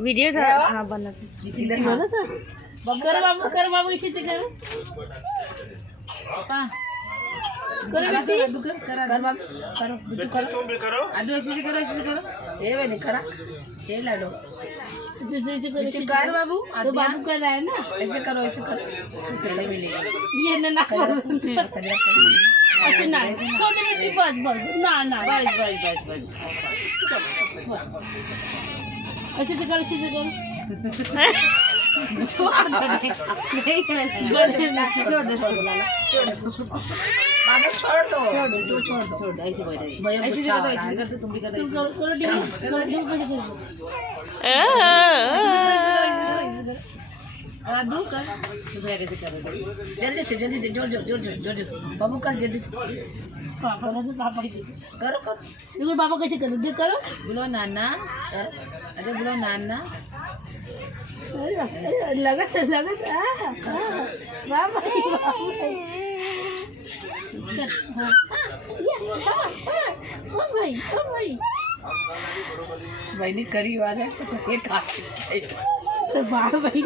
video था हाँ बना था बोला था कर बाबू इसी से करो पापा करो कर बाबू करो बिट्टू करो तुम भी करो आदू ऐसे से करो ये मैंने करा ये लाडो ऐसे करो कर बाबू तो बाबू कर रहा है ना ऐसे करो चले मिलेगा ये ना अच्छा ना छोटे मिट्टी बस ना बस ऐसे से करो छोड़ दे बाबू छोड़ दो ऐसे भैया ऐसे करो ऐसे करते तुम भी करो आदू कर भैया कैसे करो जल्दी से जोर बाबू कर जल्दी करो बाबा कैसे करो देख करो बोलो नाना अरे बोलो नाना लगा बहनी करी आवाज है ये काट भाई